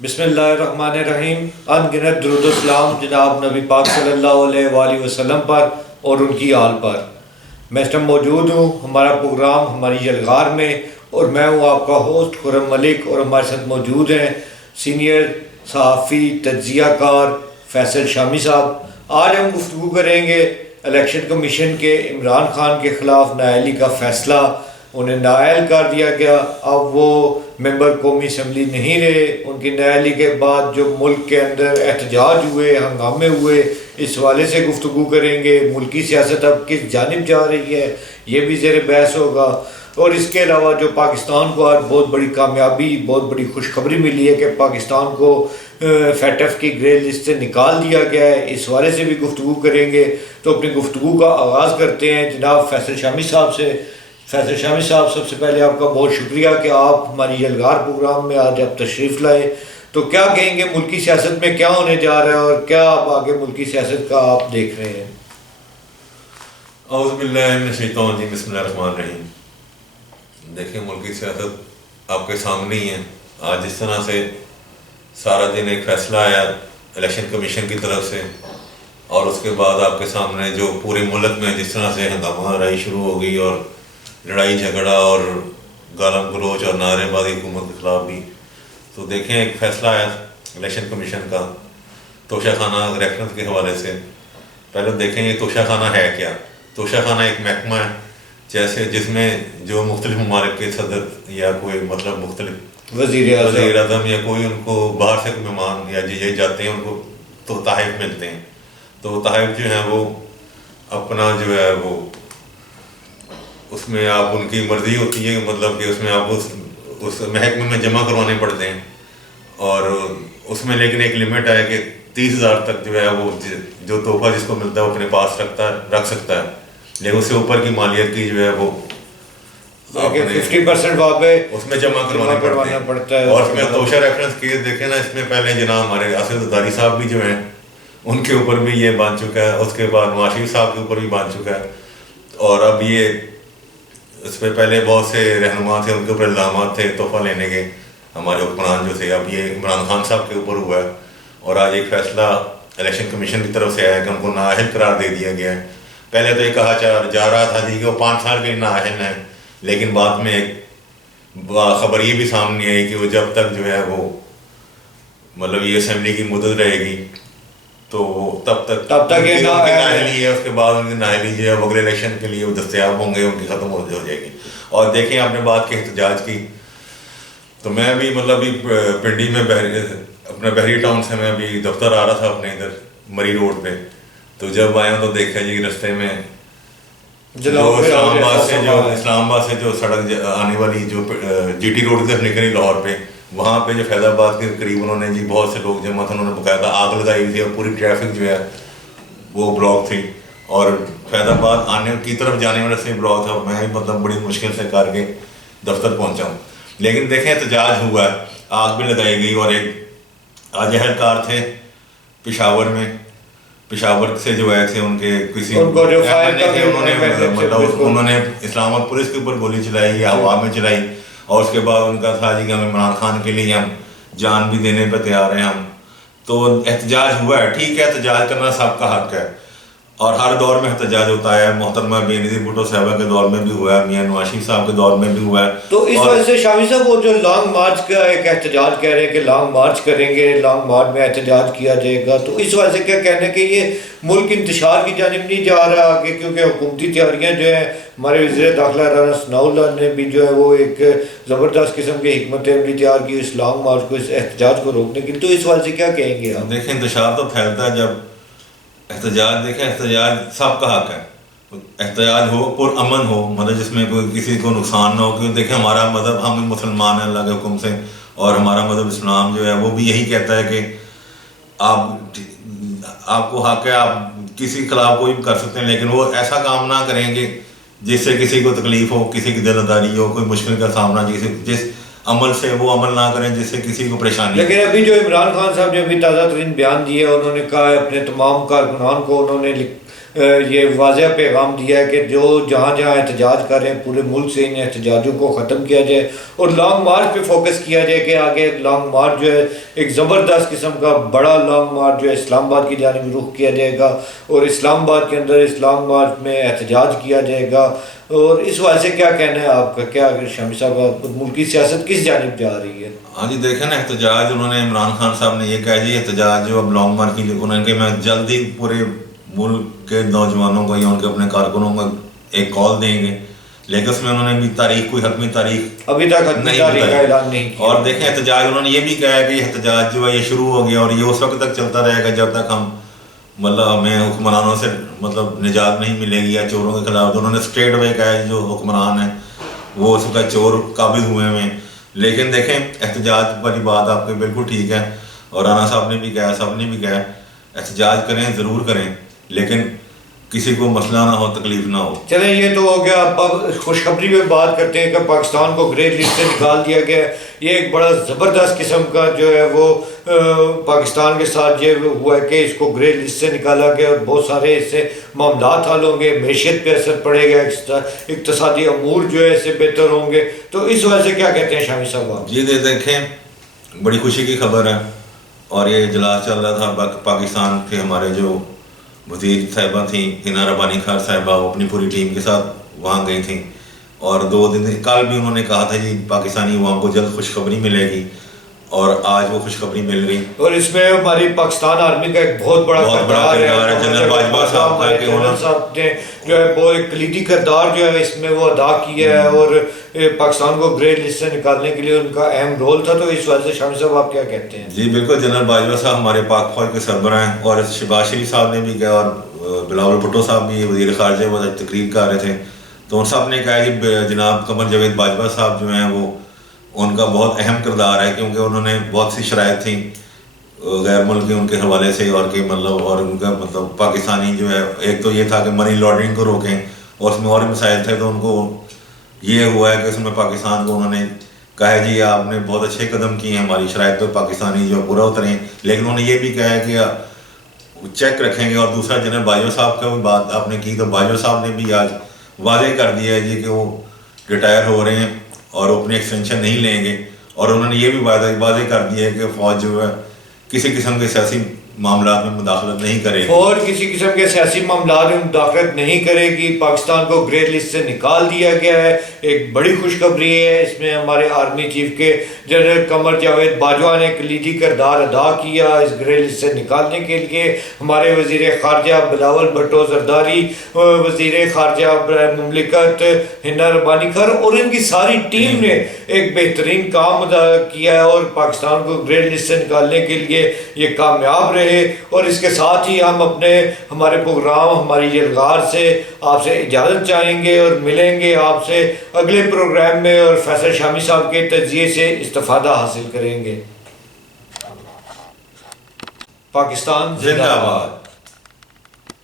بسم اللہ الرحمن الرحیم. ان گنت درود و سلام جناب نبی پاک صلی اللہ علیہ وآلہ وسلم پر اور ان کی آل پر. میں اس ٹائم موجود ہوں ہمارا پروگرام ہماری یلغار میں، اور میں ہوں آپ کا ہوسٹ خرم ملک، اور ہمارے ساتھ موجود ہیں سینئر صحافی تجزیہ کار فیصل شامی صاحب. آج ہم گفتگو کریں گے الیکشن کمیشن کے عمران خان کے خلاف نااہلی کا فیصلہ. انہیں نااہل کر دیا گیا، اب وہ ممبر قومی اسمبلی نہیں رہے. ان کی نااہلی کے بعد جو ملک کے اندر احتجاج ہوئے، ہنگامے ہوئے، اس حوالے سے گفتگو کریں گے. ملکی سیاست اب کس جانب جا رہی ہے یہ بھی زیر بحث ہوگا. اور اس کے علاوہ جو پاکستان کو آج بہت بڑی کامیابی، بہت بڑی خوشخبری ملی ہے کہ پاکستان کو فیٹ ایف کی گرے لسٹ سے نکال دیا گیا ہے، اس حوالے سے بھی گفتگو کریں گے. تو اپنی گفتگو کا آغاز کرتے ہیں جناب فیصل شامی صاحب سے. فیصل شامی صاحب، سب سے پہلے آپ کا بہت شکریہ کہ آپ ہماری یلغار پروگرام میں آج آپ تشریف لائے. تو کیا کہیں گے ملکی سیاست میں کیا ہونے جا رہا ہے، اور کیا آپ آگے ملکی سیاست کا آپ دیکھ رہے ہیں؟ اعوذ باللہ من الشیطان الرجیم، بسم اللہ الرحمن الرحیم. دیکھیں ملکی سیاست آپ کے سامنے ہی ہے. آج جس طرح سے سارا دن ایک فیصلہ آیا الیکشن کمیشن کی طرف سے، اور اس کے بعد آپ کے سامنے جو پورے ملک میں جس طرح سے ہنگامہ آرائی شروع ہو گئی، اور لڑائی جھگڑا اور گالم گلوچ اور نعرے بازی حکومت کے خلاف بھی. تو دیکھیں ایک فیصلہ آیا الیکشن کمیشن کا توشہ خانہ ریفرنس کے حوالے سے. پہلے دیکھیں یہ توشہ خانہ ہے کیا. توشہ خانہ ایک محکمہ ہے جیسے جس میں جو مختلف ممالک کے صدر یا کوئی مطلب مختلف وزیر اعظم یا کوئی ان کو باہر سے کوئی مہمان یا یہ جاتے ہیں، ان کو تو تحائف ملتے ہیں. تو تحائف جو ہیں وہ اپنا جو ہے وہ اس میں آپ ان کی مرضی ہوتی ہے، مطلب کہ اس میں آپ اس محکمے میں جمع کروانے پڑتے ہیں. اور اس میں لیکن ایک لمٹ ہے کہ 30,000 تک جو ہے وہ جو تحفہ جس کو ملتا ہے وہ اپنے پاس رکھ سکتا ہے، لیکن اس سے اوپر کی مالیت کی جو ہے وہ 50% وہاں پہ اس میں جمع کروانا پڑتا ہے. اور اس میں توشہ ریفرنس کیس دیکھیں نا، اس میں پہلے جناب ہمارے اسد داری صاحب بھی جو ہیں ان کے اوپر بھی یہ بن چکا ہے، اس کے بعد نواز شریف صاحب کے اوپر بھی بن چکا ہے. اور اب یہ اس پہ پہلے بہت سے رہنما تھے، ان کے اوپر الزامات تھے تحفہ لینے کے، ہمارے حکمران جو تھے. اب یہ عمران خان صاحب کے اوپر ہوا ہے، اور آج ایک فیصلہ الیکشن کمیشن کی طرف سے آیا کہ ان کو نااہل قرار دے دیا گیا ہے. پہلے تو یہ کہا جا رہا تھا جی کہ وہ 5 سال کے نااہل ہیں، لیکن بعد میں ایک خبر یہ بھی سامنے آئی کہ وہ جب تک جو ہے وہ مطلب یہ اسمبلی کی مدت رہے گی تو وہ تب تک یہ نااہلی ہے. اس کے بعد ان کی نااہلی جو ہے وہ اگلے الیکشن کے لیے وہ دستیاب ہوں گے، ان کی ختم ہو جائے گی. اور دیکھیں آپ نے بات کی احتجاج کی، تو میں بھی مطلب پنڈی میں اپنا بحری ٹاؤن سے میں بھی دفتر آ رہا تھا اپنے ادھر مری روڈ پہ. تو جب آیا تو دیکھا جی رستے میں اسلام آباد سے جو سڑک آنے والی جو جی ٹی روڈ کی طرف نکلی لاہور پہ، وہاں پہ جو فیض آباد کے قریب انہوں نے جی بہت سے لوگ جمع تھے، انہوں نے باقاعدہ آگ لگائی تھی، اور پوری ٹریفک جو ہے وہ بلاک تھی، اور فیض آباد آنے کی طرف جانے والے سے بلاک تھا. میں مطلب بڑی مشکل سے کر کے دفتر پہنچا ہوں. لیکن دیکھیں احتجاج ہوا ہے، آگ بھی لگائی گئی. اور ایک آج اہلکار تھے پشاور سے جو آئے تھے، ان کے کسی انہوں نے اسلام آباد پولیس کے اوپر گولی چلائی یا ہوا میں چلائی. اور اس کے بعد ان کا تھا جی کہ ہم عمران خان کے لیے ہم جان بھی دینے پہ تیار ہیں ہم. تو احتجاج ہوا ہے، ٹھیک ہے، احتجاج کرنا سب کا حق ہے، اور ہر دور میں احتجاج ہوتا ہے. محترمہ بے نظیر بھٹو صاحبہ کے دور میں بھی ہوا ہے، میاں نواز شریف صاحب کے دور میں بھی ہوا ہے. تو اس وجہ سے شامی صاحب وہ جو لانگ مارچ کا ایک احتجاج کہہ رہے ہیں کہ لانگ مارچ کریں گے، لانگ مارچ میں احتجاج کیا جائے گا، تو اس وجہ سے کیا کہنا ہے کہ یہ ملک انتشار کی جانب نہیں جا رہا آگے؟ کیونکہ حکومتی تیاریاں جو ہیں، ہمارے وزیر داخلہ رانا ثناء اللہ نے بھی جو ہے وہ ایک زبردست قسم کی حکمت عملی تیار کی اس لانگ مارچ کو، اس احتجاج کو روکنے کی. تو اس وجہ سے کیا کہیں گے آپ؟ دیکھیں انتشار تو پھیلتا ہے جب احتجاج، دیکھیں احتجاج سب کا حق ہے، احتجاج ہو پر امن ہو، مطلب جس میں کوئی کسی کو نقصان نہ ہو. کیونکہ دیکھیں ہمارا مذہب، ہم مسلمان ہیں اللہ کے حکم سے، اور ہمارا مذہب اسلام جو ہے وہ بھی یہی کہتا ہے کہ آپ کو حق ہے، آپ کسی کے خلاف کوئی بھی کر سکتے ہیں، لیکن وہ ایسا کام نہ کریں گے جس سے کسی کو تکلیف ہو، کسی کی دل آزاری ہو، کوئی مشکل کا سامنا، جس عمل سے وہ عمل نہ کریں جس سے کسی کو پریشانی. لیکن ابھی جو عمران خان صاحب جو ابھی تازہ ترین بیان دیے، انہوں نے کہا ہے اپنے تمام کارکنان کو انہوں نے یہ واضح پیغام دیا ہے کہ جو جہاں جہاں احتجاج کر رہے ہیں پورے ملک سے ان احتجاجوں کو ختم کیا جائے اور لانگ مارچ پہ فوکس کیا جائے کہ آگے لانگ مارچ جو ہے ایک زبردست قسم کا بڑا لانگ مارچ جو ہے اسلام آباد کی جانب رخ کیا جائے گا اور اسلام آباد کے اندر اس لانگ مارچ میں احتجاج کیا جائے گا. اور اس وجہ سے کیا کہنا ہے آپ کا, کیا شامی صاحب ملکی سیاست کس جانب جا رہی ہے؟ ہاں جی دیکھیں نا, احتجاج انہوں نے عمران خان صاحب نے یہ کہا جی احتجاج جو اب لانگ مارچ کی انہوں نے کہ میں جلد ہی پورے ملک کے نوجوانوں کو یا ان کے اپنے کارکنوں کو ایک کال دیں گے, لیکن اس میں انہوں نے بھی تاریخ کوئی حتمی تاریخ ابھی تک حتمی تاریخ کا اعلان نہیں کیا. اور دیکھیں احتجاج انہوں نے یہ بھی کہا ہے کہ یہ احتجاج جو ہے یہ شروع ہو گیا اور یہ اس وقت تک چلتا رہے گا جب تک ہم مطلب ہمیں حکمرانوں سے مطلب نجات نہیں ملے گی یا چوروں کے خلاف. انہوں نے اسٹریٹ وے کہا ہے جو حکمران ہیں وہ اس کا چور قابض ہوئے ہیں. لیکن دیکھیں احتجاج والی بات آپ کی بالکل ٹھیک ہے اور رانا صاحب نے بھی کہا, سب نے بھی کہا احتجاج کریں ضرور کریں لیکن کسی کو مسئلہ نہ ہو, تکلیف نہ ہو. چلیں یہ تو ہو گیا. اب خوشخبری میں بات کرتے ہیں کہ پاکستان کو گرے لسٹ سے نکال دیا گیا. یہ ایک بڑا زبردست قسم کا جو ہے وہ پاکستان کے ساتھ یہ ہوا ہے کہ اس کو گرے لسٹ سے نکالا گیا اور بہت سارے اس سے معاملات حل ہوں گے, معیشت پہ اثر پڑے گا, اقتصادی امور جو ہے اس سے بہتر ہوں گے. تو اس وجہ سے کیا کہتے ہیں شامی صاحب؟ جی دیکھیں بڑی خوشی کی خبر ہے اور یہ اجلاس چل رہا تھا پاکستان کے ہمارے جو وزیر صاحبہ تھیں ہنا ربانی خان صاحبہ, وہ اپنی پوری ٹیم کے ساتھ وہاں گئی تھیں اور 2 دن کل بھی انہوں نے کہا تھا جی پاکستانی عوام کو جلد خوشخبری ملے گی اور آج وہ خوشخبری مل گئی. اور اس میں ہماری پاکستان آرمی کا ایک بہت بڑا کردار ہے. جنرل باجوہ صاحب کا کہ جنرل صاحب نے جو ہے وہ ایک کلیدی کردار جو ہے اس میں وہ ادا کیا ہے اور پاکستان کو گرے لسٹ سے نکالنے کے لیے ان کا اہم رول تھا. تو اس وجہ سے شامی صاحب آپ کیا کہتے ہیں؟ جی بالکل, جنرل باجوہ صاحب ہمارے پاک فوج کے سربراہ ہیں اور شہباز شریف صاحب نے بھی کہا اور بلاول بھٹو صاحب بھی وزیر خارجہ وہ تقریر کر رہے تھے تو ان صاحب نے کہا کہ جناب قمر جاوید باجوہ صاحب جو ہیں وہ ان کا بہت اہم کردار ہے کیونکہ انہوں نے بہت سی شرائط تھیں غیر ملکی ان کے حوالے سے اور کہ مطلب اور ان کا مطلب پاکستانی جو ہے ایک تو یہ تھا کہ منی لانڈرنگ کو روکیں اور اس میں اور مسائل تھے تو ان کو یہ ہوا ہے کہ اس میں پاکستان کو انہوں نے کہا جی آپ نے بہت اچھے قدم کیے ہیں ہماری شرائط تو پاکستانی جو پورا اتریں. لیکن انہوں نے یہ بھی کہا ہے کہ چیک رکھیں گے. اور دوسرا جنرل باجوہ صاحب کا بھی بات آپ نے کی تو باجوہ صاحب نے بھی آج واضح کر دیا ہے جی کہ وہ ریٹائر ہو رہے ہیں اور اپنی ایکسٹینشن نہیں لیں گے اور انہوں نے یہ بھی واضح کر دیا ہے کہ فوج جو ہے کسی قسم کے سیاسی معاملات میں مداخلت نہیں کرے گی. فوج کسی قسم کے سیاسی معاملات میں مداخلت نہیں کرے گی. پاکستان کو گرے لسٹ سے نکال دیا گیا ہے. ایک بڑی خوشخبری ہے. اس میں ہمارے آرمی چیف کے جنرل قمر جاوید باجوہ نے کلیدی کردار ادا کیا اس گرے لسٹ سے نکالنے کے لیے. ہمارے وزیر خارجہ بلاول بھٹو زرداری, وزیر خارجہ مملکت ہنا ربانی خان اور ان کی ساری ٹیم نے ایک بہترین کام ادا کیا ہے اور پاکستان کو گرے لسٹ سے نکالنے کے لیے یہ کامیاب رہے. اور اس کے ساتھ ہی ہم ہمارے پروگرام ہماری یلغار سے آپ سے اجازت چاہیں گے اور ملیں گے آپ سے اگلے پروگرام میں اور فیصل شامی صاحب کے تجزیے سے استفادہ حاصل کریں گے. پاکستان زندہ باد.